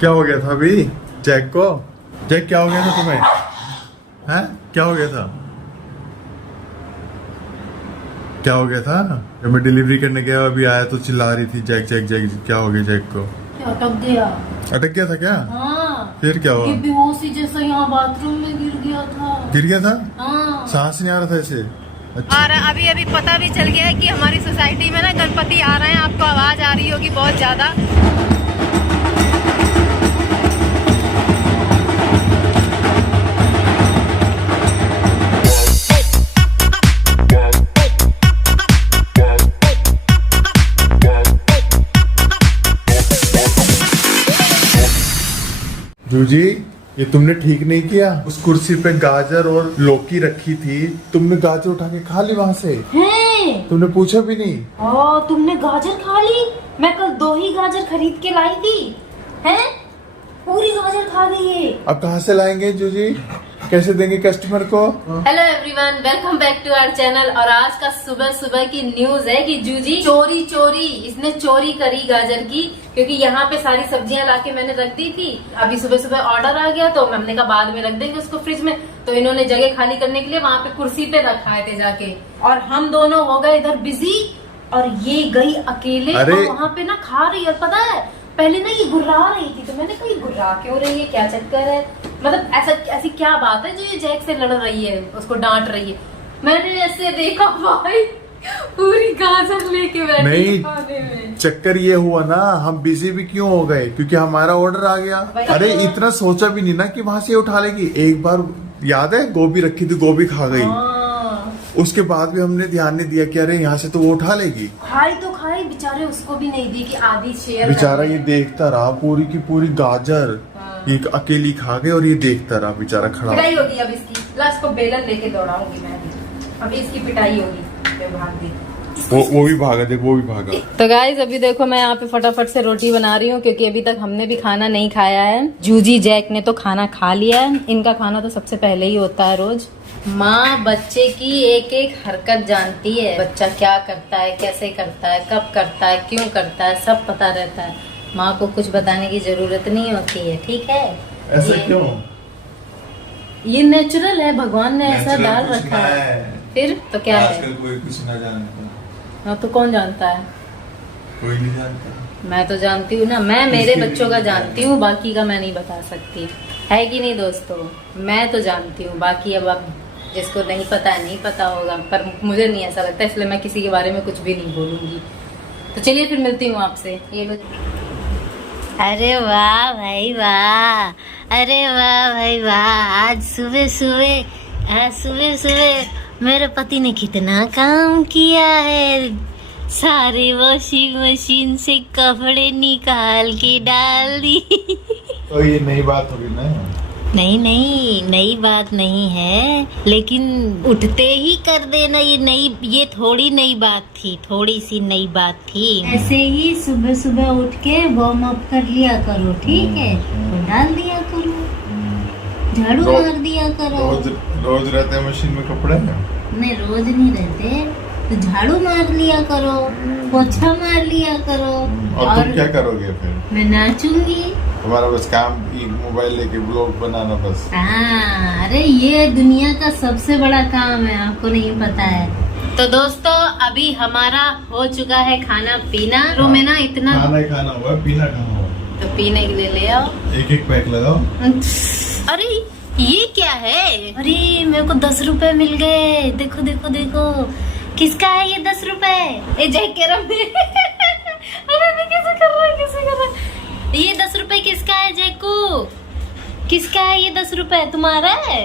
क्या हो गया था अभी जैक को? जैक क्या हो गया था तुम्हें? हैं? क्या हो गया था? क्या हो गया था? जब मैं डिलीवरी करने गया अभी आया तो चिल्ला रही थी जैक जैक जैक। क्या हो गया जैक को? अटक गया। अटक गया था क्या? हाँ। फिर क्या हुआ? ये बेहोशी जैसा यहाँ बाथरूम में गिर गया था। गिर गया था? हाँ। सांस नहीं आ रहा था ऐसे? अच्छा। और अभी अभी पता भी चल गया है कि हमारी सोसाइटी में ना गणपति आ रहे हैं। आपको आवाज आ रही होगी बहुत ज्यादा। जूजी, ये तुमने ठीक नहीं किया। उस कुर्सी पे गाजर और लौकी रखी थी, तुमने गाजर उठा के खा ली वहाँ से। हैं? तुमने पूछा भी नहीं। तुमने गाजर खा ली? मैं कल 2 ही गाजर खरीद के लाई थी। हैं? पूरी गाजर खा गई है। अब कहाँ से लाएंगे जूजी? कैसे देंगे कस्टमर को? Hello everyone, welcome back to our channel. और आज का सुबह सुबह की न्यूज है कि जूजी चोरी इसने चोरी करी गाजर की, क्योंकि यहाँ पे सारी सब्जियां लाके मैंने रख दी थी। अभी सुबह सुबह ऑर्डर आ गया तो हमने कहा बाद में रख देंगे उसको फ्रिज में। तो इन्होंने जगह खाली करने के लिए वहाँ पे कुर्सी पे रखाए थे जाके, और हम दोनों हो गए इधर बिजी। और ये गई अकेले और वहाँ पे ना खा रही है। पता है पहले ना ये गुर्रा रही थी, तो मैंने कहा ये गुर्रा क्यों रही है, क्या चक्कर है, मतलब ऐसी क्या बात है जो ये जैक से लड़ रही है, उसको डांट रही है। मैंने ऐसे देखा भाई पूरी गाजर लेके बैठी नहीं, खाने में। चक्कर ये हुआ ना, हम बिजी भी क्यों हो गए, क्योंकि हमारा ऑर्डर आ गया। अरे इतना सोचा भी नहीं ना कि वहाँ से उठा लेगी। एक बार याद है गोभी रखी थी, गोभी खा गई। उसके बाद भी हमने ध्यान नहीं दिया कि अरे यहाँ से तो वो उठा लेगी। खाई तो खाई, बेचारे उसको भी नहीं दी कि आधी शेयर। बेचारा ये देखता रहा पूरी की पूरी गाजर, ये अकेली खा गई और ये देखता रहा बेचारा खड़ा। पिटाई होगी अब इसकी। लास्ट को बेलन लेके दौड़ाऊंगी मैं अभी इसकी पिटाई होगी। भाग दी वो भी भागा, देख वो भी भागा। तो गाइज अभी देखो मैं यहाँ पे फटाफट से रोटी बना रही हूँ, क्योंकि अभी तक हमने भी खाना नहीं खाया है। जूजी जैक ने तो खाना खा लिया है। इनका खाना तो सबसे पहले ही होता है रोज। माँ बच्चे की एक एक हरकत जानती है। बच्चा क्या करता है, कैसे करता है, कब करता है, क्यों करता है, सब पता रहता है। माँ को कुछ बताने की जरूरत नहीं होती है, ठीक है? ऐसा क्यों? ये नेचुरल है, भगवान ने ऐसा डाल रखा है। फिर तो क्या है? आजकल कोई कुछ ना जानता। हाँ तो कौन जानता है? कोई नहीं जानता। मैं तो जानती हूँ ना, मैं मेरे बच्चों का जानती हूँ, बाकी का मैं नहीं बता सकती, है कि नहीं दोस्तों? मैं तो जानती हूँ, बाकी अब जिसको नहीं पता है नहीं पता होगा, पर मुझे नहीं ऐसा लगता, इसलिए मैं किसी के बारे में कुछ भी नहीं बोलूंगी। तो चलिए फिर मिलती हूँ आपसे। ये लो। अरे वाह भाई वाह, अरे वाह भाई वाह। आज सुबह सुबह मेरे पति ने कितना काम किया है। सारे वॉशिंग मशीन से कपड़े निकाल के डाल दी। तो ये नई बात होगी ना? नहीं नई बात नहीं है, लेकिन उठते ही कर देना ये थोड़ी नई बात थी, थोड़ी सी नई बात थी। ऐसे ही सुबह सुबह उठ के वार्म अप कर लिया करो, ठीक है? तो डाल दिया करो, झाड़ू मार दिया करो। रोज रहते हैं मशीन में कपड़े? नहीं रोज नहीं रहते, तो झाड़ू मार लिया करो, पोछा मार लिया करो। और तुम क्या करोगे फिर? मैं नाचूंगी। हमारा बस काम मोबाइल लेके ब्लॉग बनाना बस। हाँ, अरे ये दुनिया का सबसे बड़ा काम है, आपको नहीं पता है। तो दोस्तों अभी हमारा हो चुका है खाना पीना। रूम में ना इतना खाना हुआ, पीना खाना हुआ, तो पीने के लिए ले आओ। एक पैक लगाओ। अरे ये क्या है? अरे मेरे को 10 रुपए मिल गए। देखो देखो देखो, किसका है ये 10 रुपए? ये जैक के रब दे। अरे कैसे कर रहा है? ये 10 रुपए किसका है जैकू? किसका है ये 10 रुपए? तुम्हारा है?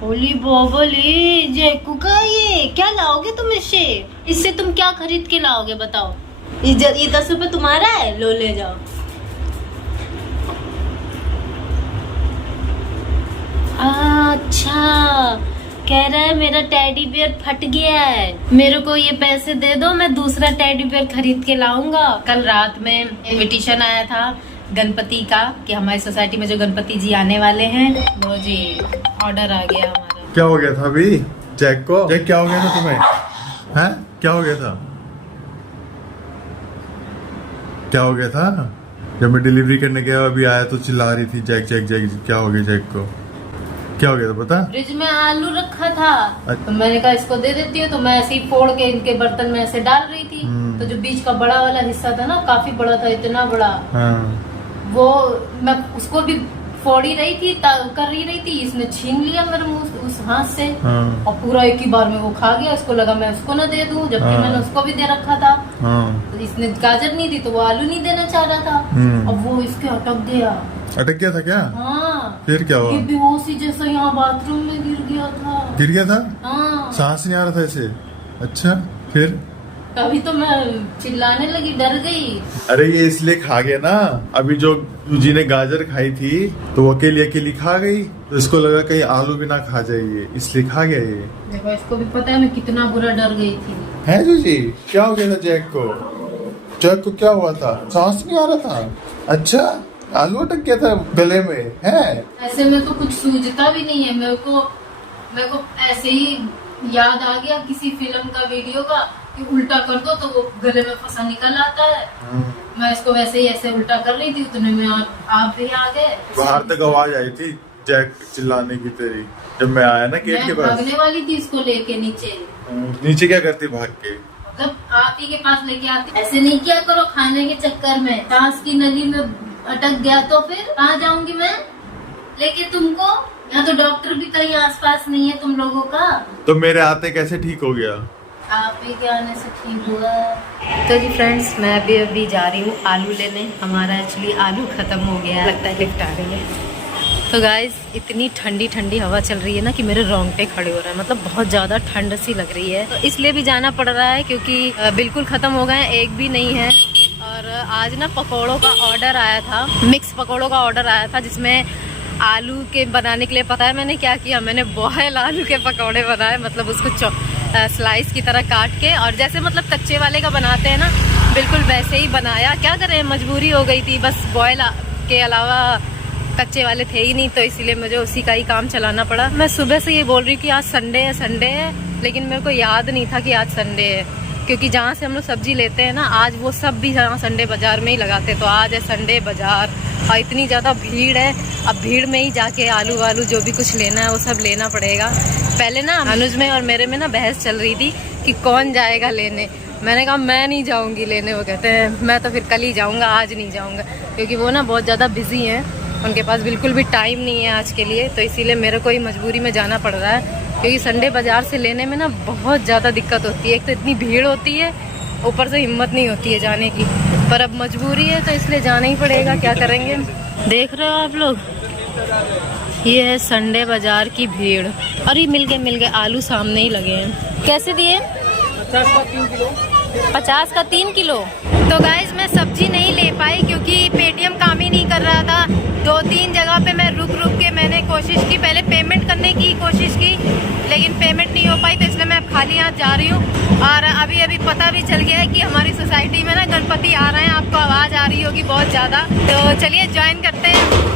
होली बोबली, जैकू का। ये क्या लाओगे तुम इससे तुम क्या खरीद के लाओगे बताओ? ये 10 रुपए तुम्हारा है, लो ले जाओ। अच्छा, कह रहा है मेरा टेडी बियर फट गया है, मेरे को ये पैसे दे दो, मैं दूसरा टेडी बियर खरीद के लाऊंगा। कल रात में इनविटेशन आया था गणपति का कि हमारी सोसाइटी में जो गणपति जी आने वाले हैं, वो जी ऑर्डर आ गया हमारा। क्या हो गया था अभी जैक को? जैक क्या हो गया था तुम्हें? हैं? क्या हो गया था? क्या हो गया था? जब मैं डिलीवरी करने गया अभी आया तो चिल्ला रही थी जैक जैक जैक। क्या हो गया जैक को? क्या हो गया था पता? फ्रिज में आलू रखा था अच्छा। तो मैंने कहा इसको दे देती हूँ, तो मैं ऐसे ही फोड़ के इनके बर्तन में ऐसे डाल रही थी। तो जो बीच का बड़ा वाला हिस्सा था ना, काफी बड़ा था, इतना बड़ा, हाँ। वो मैं उसको भी फोड़ ही रही थी, कर ही रही थी, इसने छीन लिया मेरे मुंह उस हाथ से। हाँ। और पूरा एक ही बार में वो खा गया। उसको लगा मैं उसको ना दे दूं, जबकि हाँ। मैंने उसको भी दे रखा था। हाँ। तो इसने गाजर नहीं दी तो वो आलू नहीं देना चाह रहा था। अब वो इसके अटक गया। अटक गया था क्या? हाँ, फिर क्या हुआ? ये बेहोशी जैसा यहाँ बाथरूम में गिर गया था। गिर गया था? हाँ, सांस नहीं आ रहा था ऐसे? अच्छा, फिर? तभी तो मैं चिल्लाने लगी, डर गई। अरे ये इसलिए खा गया ना, अभी जो जूजी ने गाजर खाई थी तो वो अकेली अकेली खा गई, तो इसको लगा कहीं आलू भी ना खा जाइए, इसलिए खा गया ये। देखो, इसको भी पता है मैं कितना बुरा डर गई थी। है जूजी? क्या हो गया था जैक को? जैक को क्या हुआ था? सांस नहीं आ रहा था? अच्छा, आलू अटक गया था गले में है? ऐसे में तो कुछ सूझता भी नहीं है मेरे को ऐसे ही याद आ गया किसी फिल्म का, वीडियो का, कि उल्टा कर दो तो वो गले में फंसा निकल आता है। मैं इसको वैसे ही ऐसे उल्टा कर रही थी, उतने में आप भी आ गए। बाहर तक आवाज आई थी जैक चिल्लाने की तेरी, जब मैं आया ना गेट के मैं पास। भागने वाली थी इसको लेके नीचे। नीचे क्या करती भाग के? मतलब आप ही के पास लेके आती। ऐसे नहीं किया करो खाने के चक्कर में। सांस की नली में अटक गया तो फिर कहाँ जाऊंगी मैं लेके तुमको? यहाँ तो डॉक्टर भी कहीं आसपास नहीं है तुम लोगों का। तो मेरे आते कैसे ठीक हो गया? आप ही के आने से ठीक हुआ। तो जी फ्रेंड्स, मैं अभी जा रही हूँ आलू लेने। हमारा एक्चुअली आलू खत्म हो गया है, लगता है लिफ्ट आ रही है। तो गाइज, इतनी ठंडी ठंडी हवा चल रही है ना कि मेरे रोंगटे खड़े हो रहे हैं। मतलब बहुत ज़्यादा ठंड सी लग रही है, तो इसलिए भी जाना पड़ रहा है क्योंकि बिल्कुल ख़त्म हो गए हैं, एक भी नहीं है। और आज ना पकौड़ों का ऑर्डर आया था, मिक्स पकौड़ों का ऑर्डर आया था, जिसमें आलू के बनाने के लिए पता है मैंने क्या किया? मैंने बॉयल आलू के पकौड़े बनाए। मतलब उसको स्लाइस की तरह काट के, और जैसे मतलब कच्चे वाले का बनाते हैं ना, बिल्कुल वैसे ही बनाया। क्या करें, मजबूरी हो गई थी, बस बॉयल के अलावा कच्चे वाले थे ही नहीं, तो इसीलिए मुझे उसी का ही काम चलाना पड़ा। मैं सुबह से ये बोल रही हूँ कि आज संडे है, लेकिन मेरे को याद नहीं था कि आज संडे है, क्योंकि जहाँ से हम लोग सब्जी लेते हैं ना, आज वो सब भी जहाँ संडे बाजार में ही लगाते, तो आज है संडे बाजार। और इतनी ज़्यादा भीड़ है, अब भीड़ में ही जाके आलू वालू जो भी कुछ लेना है वो सब लेना पड़ेगा। पहले ना अनुज में और मेरे में ना बहस चल रही थी कि कौन जाएगा लेने। मैंने कहा मैं नहीं जाऊँगी लेने। वो कहते हैं मैं तो फिर कल ही जाऊँगा, आज नहीं जाऊँगा, क्योंकि वो ना बहुत ज़्यादा बिजी हैं, उनके पास बिल्कुल भी टाइम नहीं है आज के लिए। तो इसीलिए मेरे को ही मजबूरी में जाना पड़ रहा है, क्योंकि संडे बाज़ार से लेने में ना बहुत ज़्यादा दिक्कत होती है। एक तो इतनी भीड़ होती है, ऊपर से हिम्मत नहीं होती है जाने की, पर अब मजबूरी है तो इसलिए जाना ही पड़ेगा, क्या करेंगे। देख रहे हो आप लोग, ये है संडे बाज़ार की भीड़। अरे मिल गए आलू सामने ही लगे हैं। कैसे दिए? 50 का 3 किलो। तो गाइज, मैं सब्जी नहीं ले पाई क्योंकि पेटीएम काम ही नहीं कर रहा था। 2-3 जगह पे मैं रुक के मैंने कोशिश की, पहले पेमेंट करने की कोशिश की, लेकिन पेमेंट नहीं हो पाई, तो इसलिए मैं अब खाली हाथ जा रही हूँ। और अभी पता भी चल गया है कि हमारी सोसाइटी में ना गणपति आ रहे हैं। आपको आवाज़ आ रही होगी बहुत ज़्यादा, तो चलिए ज्वाइन करते हैं।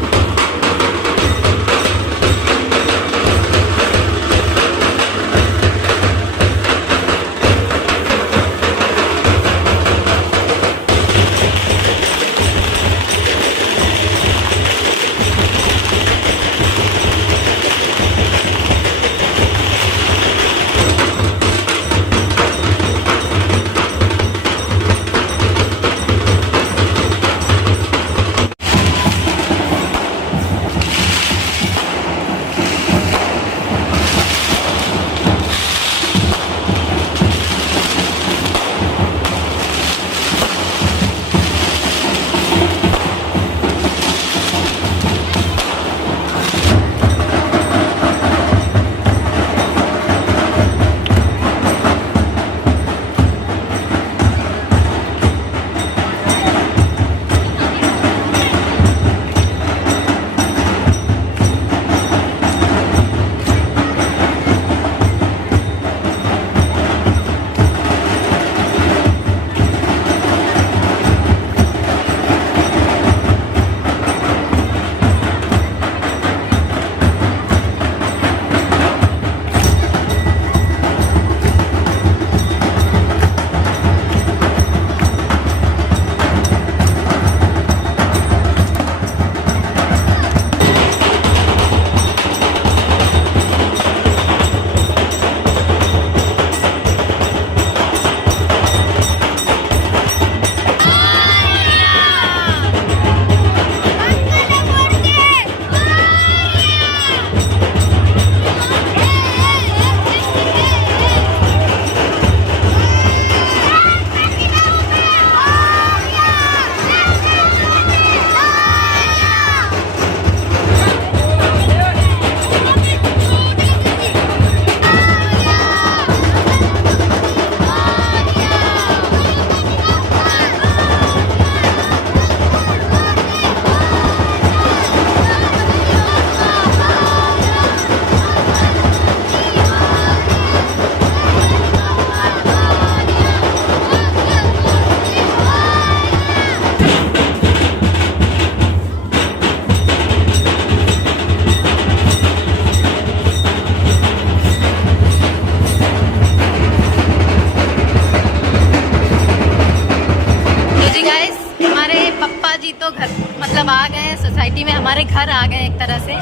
गए सोसाइटी में, हमारे घर आ गए एक तरह से।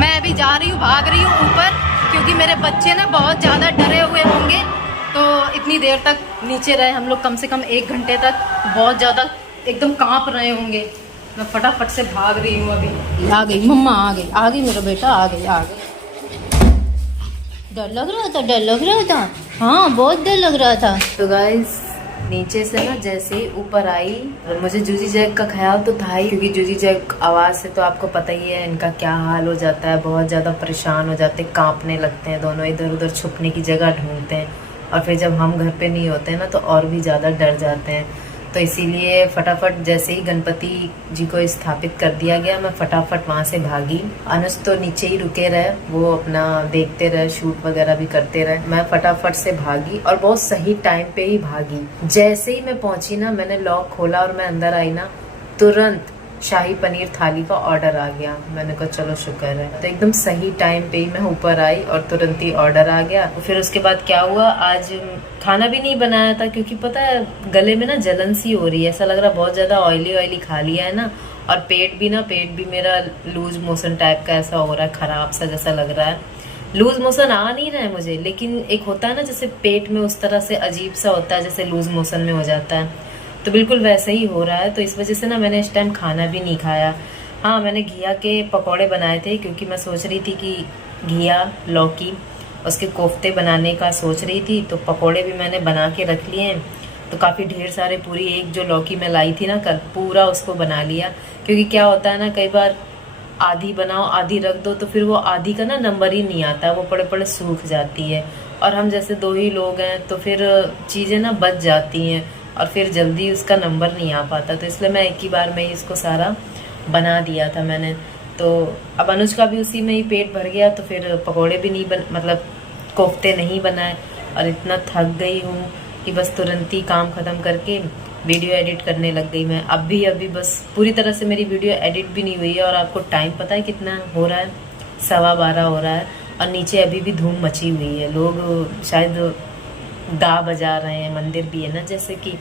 मैं अभी जा रही हूँ, भाग रही हूँ ऊपर, क्योंकि मेरे बच्चे ना बहुत ज़्यादा डरे हुए होंगे, तो इतनी देर तक नीचे रहे हम लोग, कम से कम 1 घंटे तक, बहुत ज़्यादा एकदम कांप रहे होंगे। मैं फटाफट से भाग रही हूँ अभी। आ गई मम्मा, आ गई मेरा बेटा, आ गई। डर लग रहा था, हाँ बहुत डर लग रहा था। तो गाइस नीचे से ना जैसे ही ऊपर आई, मुझे जूजी जैक का ख्याल तो था ही, क्योंकि जूजी जैक आवाज से तो आपको पता ही है इनका क्या हाल हो जाता है, बहुत ज्यादा परेशान हो जाते हैं, कांपने लगते हैं दोनों, इधर उधर छुपने की जगह ढूंढते हैं, और फिर जब हम घर पे नहीं होते हैं ना तो और भी ज्यादा डर जाते हैं। तो इसीलिए फटाफट जैसे ही गणपति जी को स्थापित कर दिया गया, मैं फटाफट वहां से भागी। अनुज तो नीचे ही रुके रहे, वो अपना देखते रहे, शूट वगैरह भी करते रहे। मैं फटाफट से भागी और बहुत सही टाइम पे ही भागी। जैसे ही मैं पहुंची ना, मैंने लॉक खोला और मैं अंदर आई ना, तुरंत शाही पनीर थाली का ऑर्डर आ गया। मैंने कहा चलो शुक्र है। तो एकदम सही टाइम पे ही मैं ऊपर आई और तुरंत ही ऑर्डर आ गया। फिर उसके बाद क्या हुआ, आज खाना भी नहीं बनाया था, क्योंकि पता है गले में ना जलन सी हो रही है, ऐसा लग रहा बहुत ज्यादा ऑयली खा लिया है ना, और पेट भी मेरा लूज मोशन टाइप का ऐसा हो रहा है, खराब सा जैसा लग रहा है। लूज मोशन आ नहीं रहा है मुझे, लेकिन एक होता है ना जैसे पेट में उस तरह से अजीब सा होता है जैसे लूज मोशन में हो जाता है, तो बिल्कुल वैसे ही हो रहा है। तो इस वजह से ना मैंने इस टाइम खाना भी नहीं खाया। हाँ, मैंने घिया के पकौड़े बनाए थे, क्योंकि मैं सोच रही थी कि घिया लौकी उसके कोफ्ते बनाने का सोच रही थी, तो पकौड़े भी मैंने बना के रख लिए हैं। तो काफ़ी ढेर सारे, पूरी एक जो लौकी मैं लाई थी ना कल, पूरा उसको बना लिया। क्योंकि क्या होता है ना, कई बार आधी बनाओ आधी रख दो, तो फिर वो आधी का ना नंबर ही नहीं आता, वो पड़े पड़े सूख जाती है, और हम जैसे 2 ही लोग हैं तो फिर चीज़ें ना बच जाती हैं और फिर जल्दी उसका नंबर नहीं आ पाता। तो इसलिए मैं एक ही बार में ही इसको सारा बना दिया था मैंने। तो अब अनुज का भी उसी में ही पेट भर गया, तो फिर पकोड़े भी नहीं मतलब कोफ्ते नहीं बनाए, और इतना थक गई हूँ कि बस तुरंत ही काम ख़त्म करके वीडियो एडिट करने लग गई मैं। अभी बस पूरी तरह से मेरी वीडियो एडिट भी नहीं हुई है, और आपको टाइम पता है कितना हो रहा है, 12:15 हो रहा है, और नीचे अभी भी धूम मची हुई है, लोग शायद गा बजा रहे हैं, मंदिर भी है ना जैसे कि।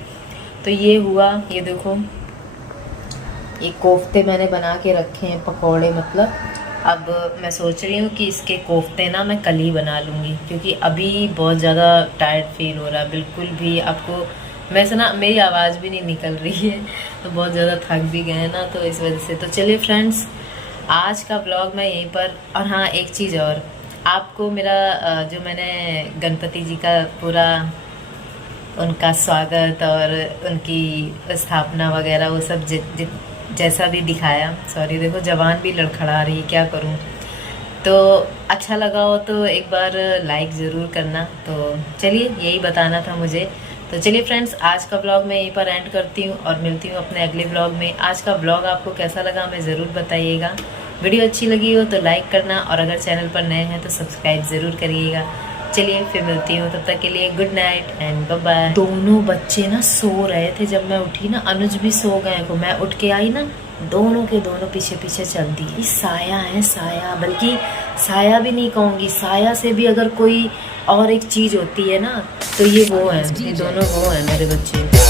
तो ये हुआ, ये देखो ये कोफ्ते मैंने बना के रखे हैं, पकोड़े मतलब। अब मैं सोच रही हूँ कि इसके कोफ्ते ना मैं कल ही बना लूँगी, क्योंकि अभी बहुत ज़्यादा टायर्ड फील हो रहा है, बिल्कुल भी आपको मैं सुना मेरी आवाज़ भी नहीं निकल रही है, तो बहुत ज़्यादा थक भी गए हैं ना, तो इस वजह से। तो चलिए फ्रेंड्स, आज का ब्लॉग मैं यहीं पर। और हाँ, एक चीज़ और, आपको मेरा जो मैंने गणपति जी का पूरा उनका स्वागत और उनकी स्थापना वगैरह वो सब जैसा भी दिखाया, सॉरी देखो जवान भी लड़खड़ा रही, क्या करूं, तो अच्छा लगा हो तो एक बार लाइक ज़रूर करना। तो चलिए, यही बताना था मुझे। तो चलिए फ्रेंड्स, आज का ब्लॉग मैं यहीं पर एंड करती हूँ और मिलती हूँ अपने अगले ब्लॉग में। आज का ब्लॉग आपको कैसा लगा हमें ज़रूर बताइएगा। वीडियो अच्छी लगी हो तो लाइक करना, और अगर चैनल पर नए हैं तो सब्सक्राइब ज़रूर करिएगा। चलिए फिर मिलती हूँ, तब तक के लिए good night and bye bye. दोनों बच्चे ना सो रहे थे जब मैं उठी ना, अनुज भी सो गए को, मैं उठ के आई ना, दोनों के दोनों पीछे पीछे चल दी। साया है साया, बल्कि साया भी नहीं कहूँगी, साया से भी अगर कोई और एक चीज़ होती है ना तो ये वो है, ये दोनों वो है मेरे बच्चे।